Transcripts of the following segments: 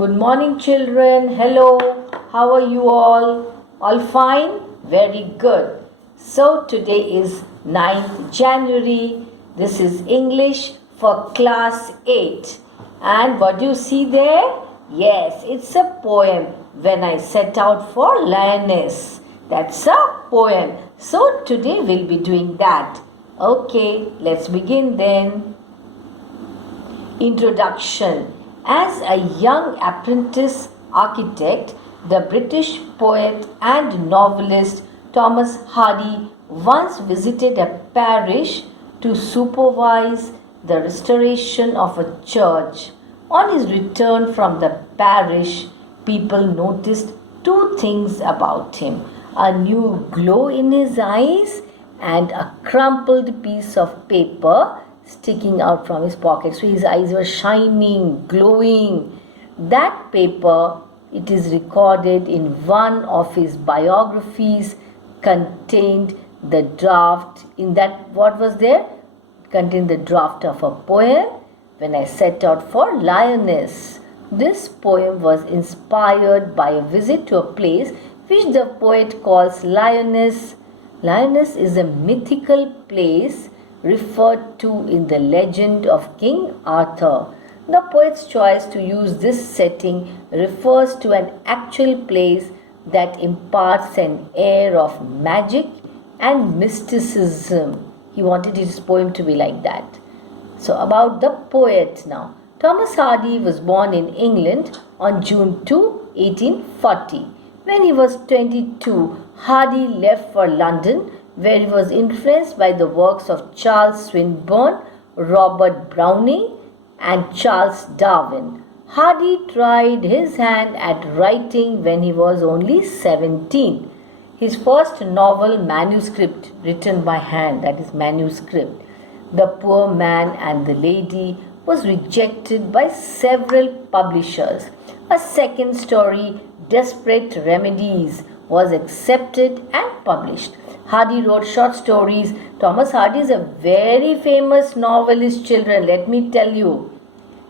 Good morning, children. Hello. How are you all? All fine? Very good. So, today is 9th January. This is English for class 8. And what do you see there? Yes, it's a poem. When I set out for lyonnesse. That's a poem. So, today we'll be doing that. Okay, let's begin then. Introduction. As a young apprentice architect, the British poet and novelist Thomas Hardy once visited a parish to supervise the restoration of a church. On his return from the parish, people noticed two things about him: a new glow in his eyes and a crumpled piece of paper sticking out from his pocket. So his eyes were shining, glowing. That paper, it is recorded in one of his biographies, contained the draft. In that, what was there? Contained the draft of a poem, When I Set Out for Lyonnesse. This poem was inspired by a visit to a place which the poet calls Lyonnesse. Lyonnesse is a mythical place referred to in the legend of King Arthur. The poet's choice to use this setting refers to an actual place that imparts an air of magic and mysticism. He wanted his poem to be like that. So, about the poet now. Thomas Hardy was born in England on June 2, 1840. When he was 22, Hardy left for London, where he was influenced by the works of Charles Swinburne, Robert Browning, and Charles Darwin. Hardy tried his hand at writing when he was only 17. His first novel, manuscript, written by hand, that is manuscript, The Poor Man and the Lady, was rejected by several publishers. A second story, Desperate Remedies, was accepted and published. Hardy wrote short stories. Thomas Hardy is a very famous novelist, children, let me tell you.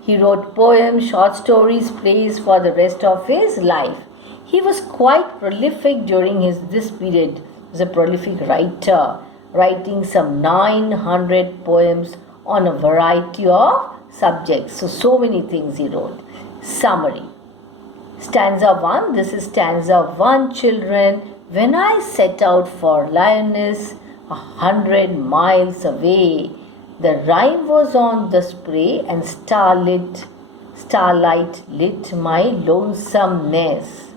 He wrote poems, short stories, plays for the rest of his life. He was quite prolific during this period. He was a prolific writer, writing some 900 poems on a variety of subjects. So many things he wrote. Summary. Stanza 1. This is stanza 1, children. When I set out for Lyonnesse, 100 miles away, the rime was on the spray and starlight lit my lonesomeness.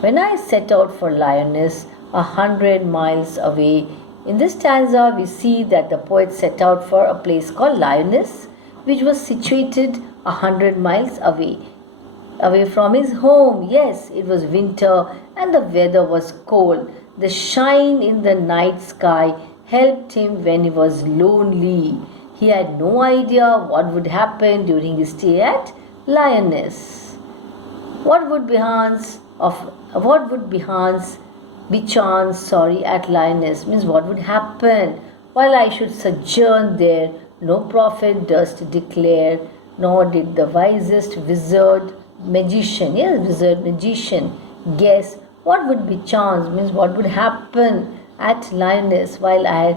When I set out for Lyonnesse, 100 miles away, in this stanza we see that the poet set out for a place called Lyonnesse, which was situated 100 miles away from his home. Yes, it was winter and the weather was cold. The shine in the night sky helped him when he was lonely. He had no idea what would happen during his stay at Lyonnesse. What would be chance at Lyonnesse? Means what would happen while I should sojourn there? No prophet durst declare, nor did the wisest magician guess what would be chance, means what would happen at Lyonnesse while I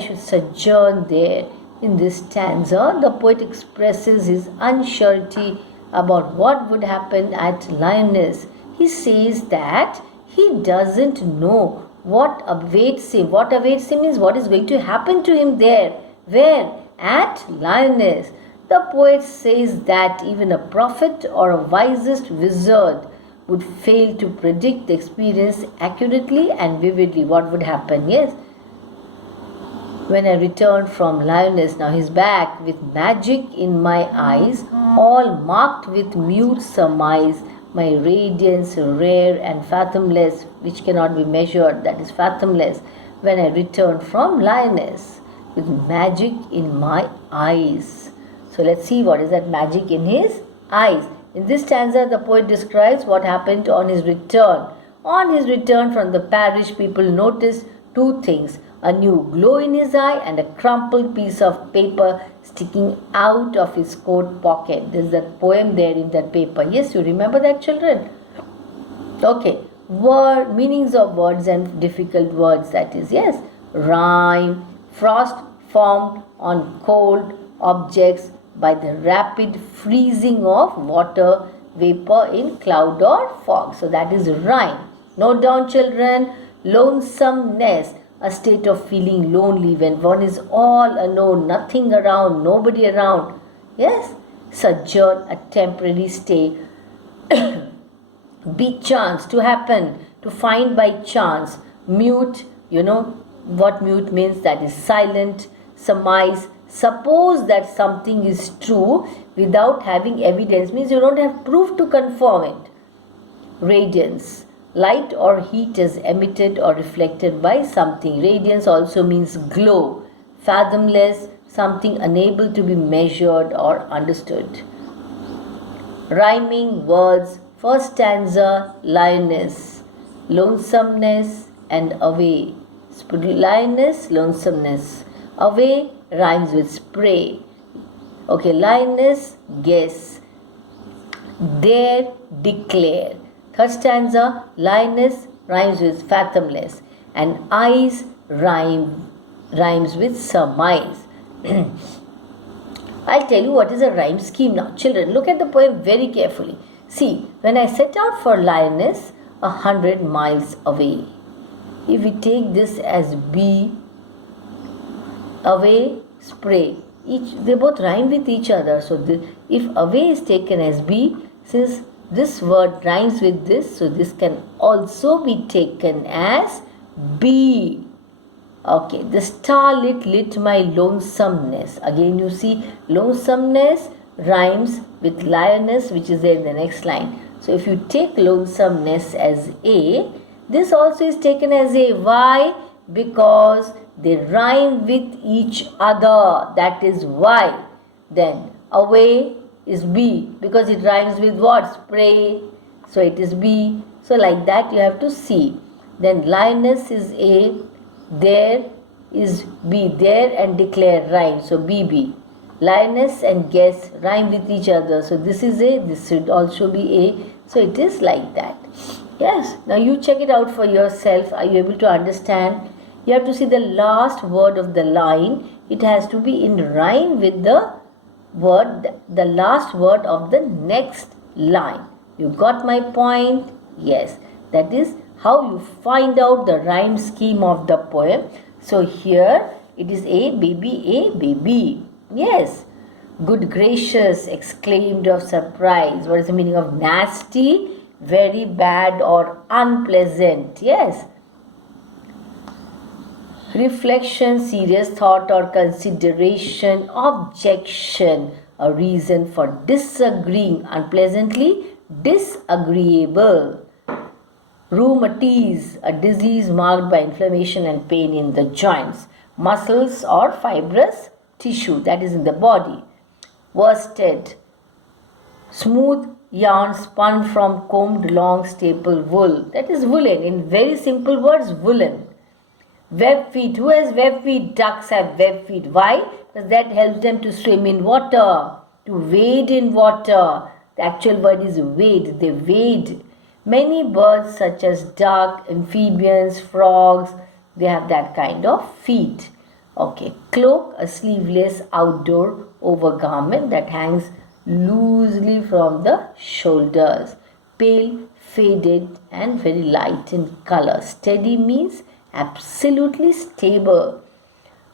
should sojourn there. In this stanza, the poet expresses his uncertainty about what would happen at Lyonnesse. He says that he doesn't know what awaits him. What awaits him means what is going to happen to him there. Where? At Lyonnesse. The poet says that even a prophet or a wisest wizard would fail to predict the experience accurately and vividly. What would happen? Yes. When I returned from Lyonnesse, now he's back with magic in my eyes, all marked with mute surmise, my radiance rare and fathomless, which cannot be measured, that is fathomless. When I returned from Lyonnesse with magic in my eyes. So let's see what is that magic in his eyes. In this stanza, the poet describes what happened on his return. On his return from the parish, people noticed two things: a new glow in his eye and a crumpled piece of paper sticking out of his coat pocket. There's that poem there in that paper. Yes, you remember that, children? Okay, meanings of words and difficult words, that is. Yes, rime, frost formed on cold objects by the rapid freezing of water vapor in cloud or fog. So that is rhyme. Note down, children. Lonesomeness, a state of feeling lonely when one is all alone, nothing around, nobody around. Yes, sojourn, a temporary stay. Be chance, to happen, to find by chance. Mute, you know what mute means, that is silent. Surmise, suppose that something is true without having evidence, means you don't have proof to confirm it. Radiance, light or heat is emitted or reflected by something. Radiance also means glow. Fathomless, something unable to be measured or understood. Rhyming words. First stanza, lyonnesse, lonesomeness and away. Lyonnesse, lonesomeness. Away rhymes with spray. Okay, lyonnesse, guess. There, declare. Third stanza, lyonnesse rhymes with fathomless, and eyes rhymes with surmise. I'll tell you what is a rhyme scheme now. Children, look at the poem very carefully. See, when I set out for lyonnesse, 100 miles away. If we take this as B, away, spray. They both rhyme with each other. So if away is taken as B, since this word rhymes with this, so this can also be taken as B. Okay, the starlit lit my lonesomeness. Again you see, lonesomeness rhymes with lyonnesse, which is there in the next line. So if you take lonesomeness as A, this also is taken as A. Why? Because they rhyme with each other. That is why. Then away is B, because it rhymes with what? Spray. So it is B. So like that you have to see. Then lyonnesse is A. There is B. There and declare rhyme. So BB. Lyonnesse and guess rhyme with each other. So this is A. This should also be A. So it is like that. Yes. Now you check it out for yourself. Are you able to understand? You have to see the last word of the line. It has to be in rhyme with the word, the last word of the next line. You got my point? Yes. That is how you find out the rhyme scheme of the poem. So here it is A, baby, A, baby. Yes. Good gracious, exclaimed of surprise. What is the meaning of nasty? Very bad or unpleasant. Yes. Reflection, serious thought or consideration. Objection, a reason for disagreeing. Unpleasantly, disagreeable. Rheumatiz, a disease marked by inflammation and pain in the joints. Muscles or fibrous tissue, that is in the body. Worsted, smooth yarn spun from combed long staple wool, that is woolen. In very simple words, woolen. Web feet, who has web feet? Ducks have web feet. Why? Because that helps them to swim in water, to wade in water. The actual word is wade, they wade. Many birds such as duck, amphibians, frogs, they have that kind of feet. Okay, cloak, a sleeveless outdoor overgarment that hangs loosely from the shoulders. Pale, faded and very light in color. Steady means absolutely stable.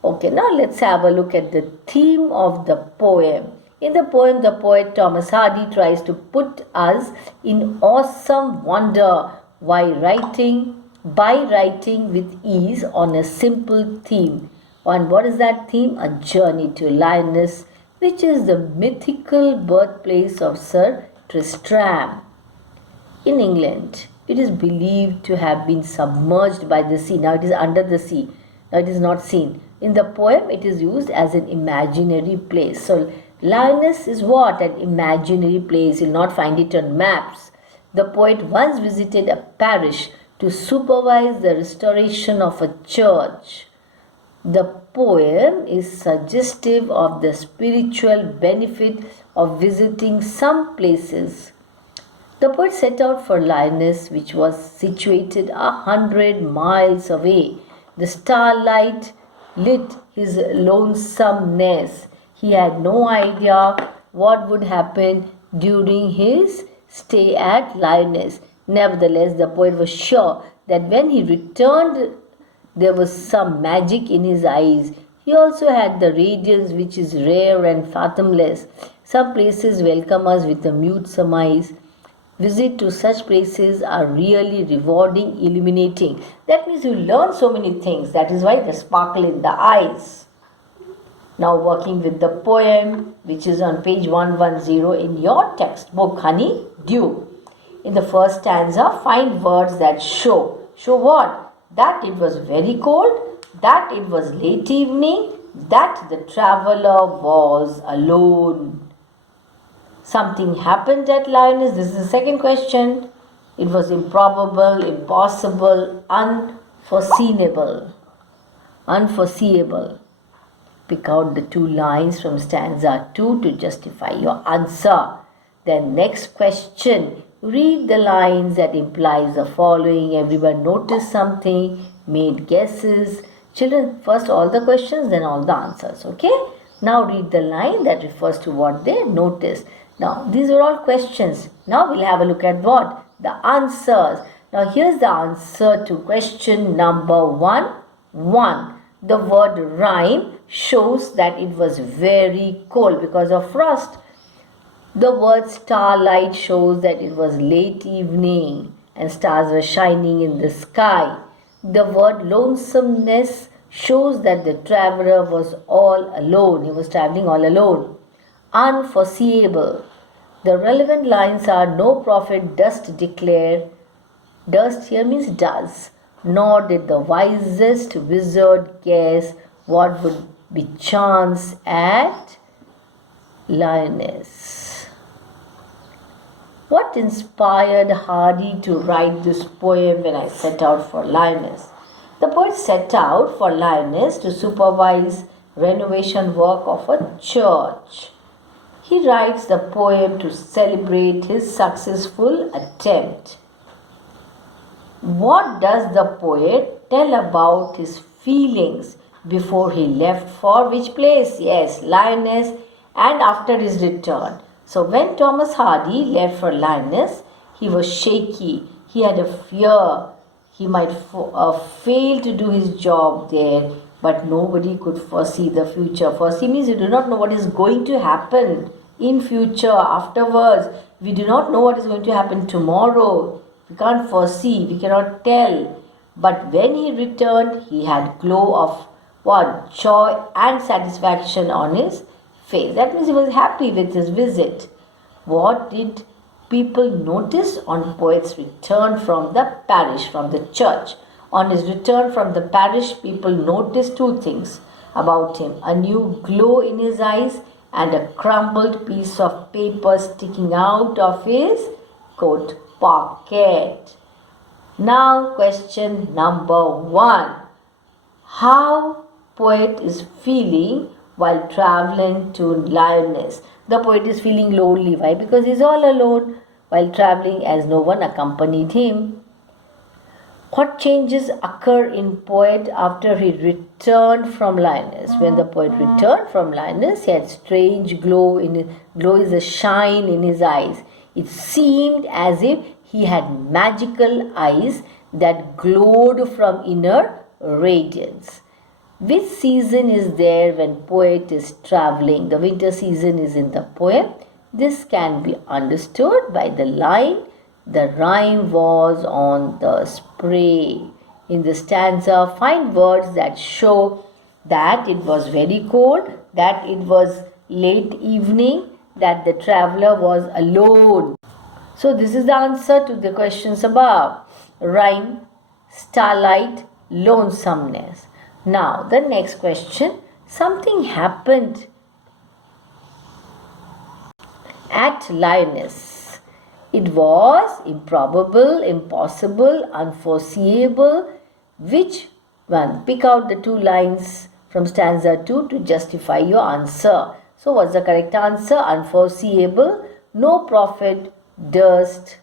Okay, now let's have a look at the theme of the poem. In the poem, the poet Thomas Hardy tries to put us in awesome wonder by writing with ease on a simple theme. And what is that theme? A journey to Lyonnesse, which is the mythical birthplace of Sir Tristram. In England, it is believed to have been submerged by the sea. Now it is under the sea. Now it is not seen. In the poem, it is used as an imaginary place. So Lyonnesse is what? An imaginary place. You will not find it on maps. The poet once visited a parish to supervise the restoration of a church. The poem is suggestive of the spiritual benefit of visiting some places. The poet set out for Lyonnesse, which was situated 100 miles away. The starlight lit his lonesomeness. He had no idea what would happen during his stay at Lyonnesse. Nevertheless, the poet was sure that when he returned, there was some magic in his eyes. He also had the radiance which is rare and fathomless. Some places welcome us with a mute surmise. Visit to such places are really rewarding, illuminating. That means you learn so many things. That is why the sparkle in the eyes. Now working with the poem, which is on page 110 in your textbook, Honey Dew. In the first stanza, find words that show. Show what? That it was very cold, that it was late evening, that the traveler was alone. Something happened at Lyonnesse. This is the second question. It was improbable, impossible, unforeseeable. Unforeseeable. Pick out the 2 lines from stanza 2 to justify your answer. Then next question. Read the lines that implies the following. Everyone noticed something, made guesses. Children, first all the questions, then all the answers. Okay? Now read the line that refers to what they noticed. Now, these are all questions. Now we'll have a look at what? The answers. Now, here's the answer to question number 1. 1. The word rhyme shows that it was very cold because of frost. The word starlight shows that it was late evening and stars were shining in the sky. The word lonesomeness shows that the traveler was all alone. He was traveling all alone. Unforeseeable. The relevant lines are: no prophet durst declare. Durst here means does. Nor did the wisest wizard guess what would be chance at Lyonnesse. What inspired Hardy to write this poem when I set out for Lyonnesse? The poet set out for Lyonnesse to supervise renovation work of a church. He writes the poem to celebrate his successful attempt. What does the poet tell about his feelings before he left for which place? Yes, Lyonnesse, and after his return. So when Thomas Hardy left for Lyonnesse, he was shaky. He had a fear he might fail to do his job there, but nobody could foresee the future. Foresee means you do not know what is going to happen in future, afterwards. We do not know what is going to happen tomorrow. We can't foresee, we cannot tell. But when he returned, he had glow of what? Joy and satisfaction on his face. That means he was happy with his visit. What did people notice on poet's return from the parish, from the church? On his return from the parish, people noticed 2 things about him: a new glow in his eyes and a crumbled piece of paper sticking out of his coat pocket. Now question number 1. How poet is feeling while traveling to Lyonnesse? The poet is feeling lonely. Why? Because he is all alone while traveling, as no one accompanied him. What changes occur in poet after he returned from Lyonnesse? When the poet returned from Lyonnesse, he had strange glow. Glow is a shine in his eyes. It seemed as if he had magical eyes that glowed from inner radiance. Which season is there when poet is traveling? The winter season is in the poem. This can be understood by the line, the rhyme was on the spray. In the stanza, find words that show that it was very cold, that it was late evening, that the traveler was alone. So this is the answer to the questions above. Rhyme, starlight, lonesomeness. Now the next question. Something happened at Lyonnesse. It was improbable, impossible, unforeseeable. Which one? Pick out the 2 lines from stanza 2 to justify your answer. So what's the correct answer? Unforeseeable. No prophet durst.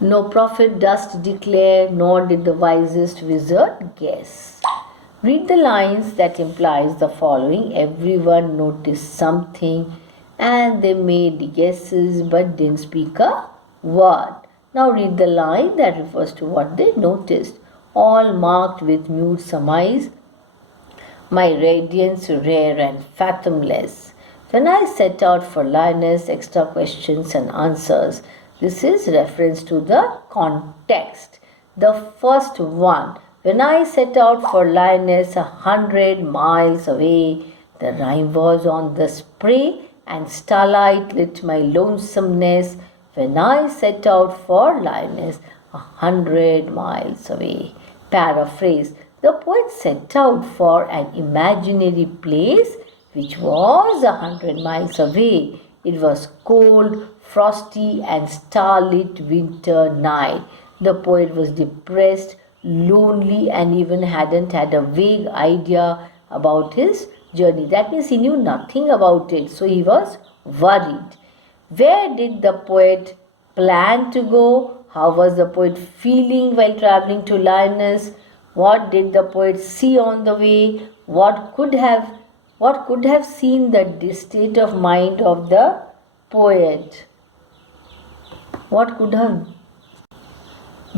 No prophet durst declare, nor did the wisest wizard guess. Read the lines that implies the following. Everyone noticed something and they made guesses but didn't speak a word. Now read the line that refers to what they noticed. All marked with mute surmise, my radiance rare and fathomless. When I set out for lyonnesse, extra questions and answers. This is reference to the context. The first one. When I set out for lyonnesse 100 miles away, the rhyme was on the spray and starlight lit my lonesomeness. When I set out for lyonnesse 100 miles away. Paraphrase. The poet set out for an imaginary place which was 100 miles away. It was cold, frosty and starlit winter night. The poet was depressed, lonely and even hadn't had a vague idea about his journey. That means he knew nothing about it, so he was worried. Where did the poet plan to go? How was the poet feeling while traveling to lyonnesse? What did the poet see on the way? What could have seen the state of mind of the poet? What could have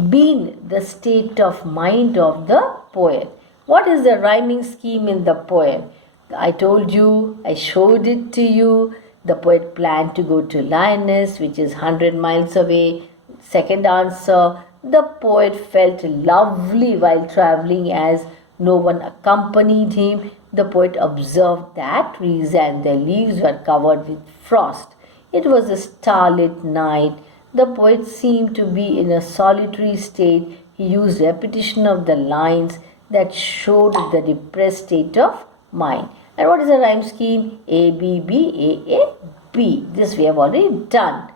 been the state of mind of the poet? What is the rhyming scheme in the poem? I told you, I showed it to you. The poet planned to go to lyonnesse, which is 100 miles away. Second answer, the poet felt lovely while traveling as no one accompanied him. The poet observed that trees and their leaves were covered with frost. It was a starlit night. The poet seemed to be in a solitary state. He used repetition of the lines that showed the depressed state of mind. And what is the rhyme scheme? A, B, B, A, B. This we have already done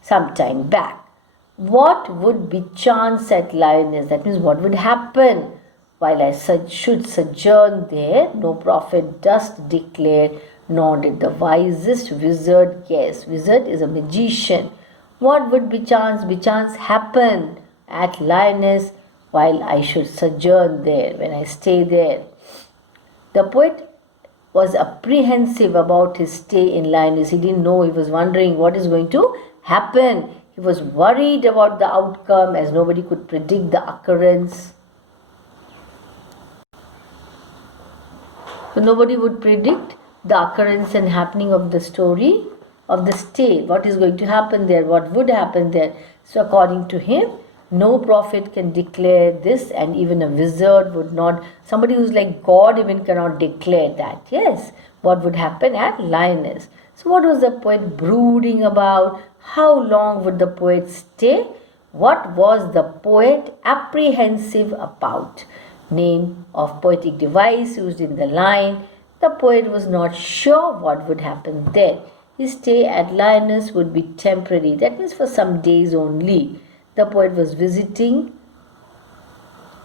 some time back. What would be chance at lyonnesse? That means what would happen while I should sojourn there? No prophet durst declare, nor did the wisest wizard guess. Wizard is a magician. What would be chance? Be chance happen at lyonnesse while I should sojourn there, when I stay there. The poet was apprehensive about his stay in lyonnesse. He didn't know. He was wondering what is going to happen. He was worried about the outcome as nobody could predict the occurrence. So nobody would predict the occurrence and happening of the story of the stay. What is going to happen there? What would happen there? So according to him, no prophet can declare this, and even a wizard would not. Somebody who's like God even cannot declare that. Yes, what would happen at lyonnesse? So what was the poet brooding about? How long would the poet stay? What was the poet apprehensive about? Name of poetic device used in the line. The poet was not sure what would happen there. His stay at lyonnesse would be temporary. That means for some days only. The poet was visiting.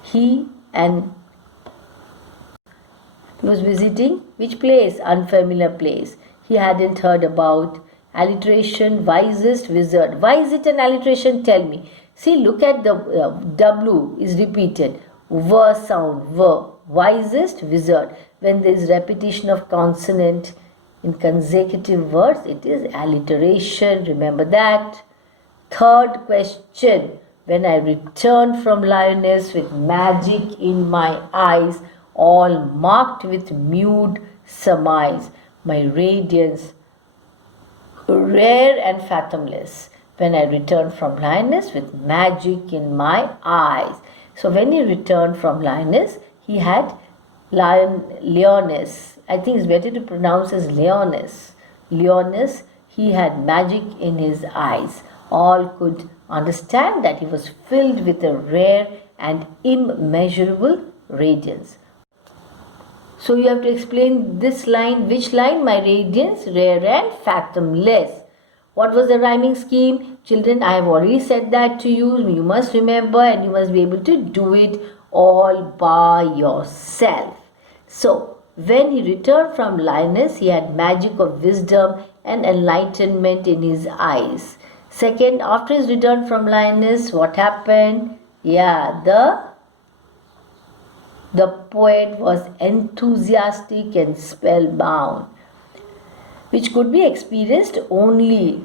He was visiting which place? Unfamiliar place. He hadn't heard about. Alliteration, wisest wizard. Why is it an alliteration? Tell me. See, look at the W is repeated. V sound, V. Wisest wizard. When there is repetition of consonant in consecutive words, it is alliteration. Remember that. Third question. When I returned from lyonnesse with magic in my eyes, all marked with mute surmise, my radiance rare and fathomless. When I returned from lyonnesse with magic in my eyes. So when he returned from lyonnesse, he had lyonnesse. I think it's better to pronounce as lyonnesse. Lyonnesse, he had magic in his eyes. All could understand that he was filled with a rare and immeasurable radiance. So you have to explain this line. Which line? My radiance, rare and fathomless. What was the rhyming scheme? Children, I have already said that to you. You must remember and you must be able to do it all by yourself. So, when he returned from Lyonnesse, he had magic of wisdom and enlightenment in his eyes. Second, after his return from Lyonnesse, what happened? Yeah, the poet was enthusiastic and spellbound, which could be experienced only.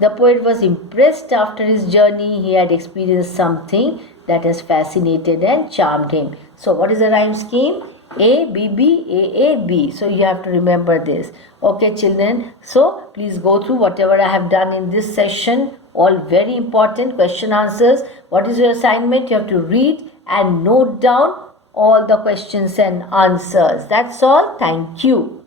The poet was impressed after his journey. He had experienced something that has fascinated and charmed him. So, what is the rhyme scheme? A, B, B, A, A, B. So, you have to remember this. Okay, children. So, please go through whatever I have done in this session. All very important question answers. What is your assignment? You have to read and note down all the questions and answers. That's all. Thank you.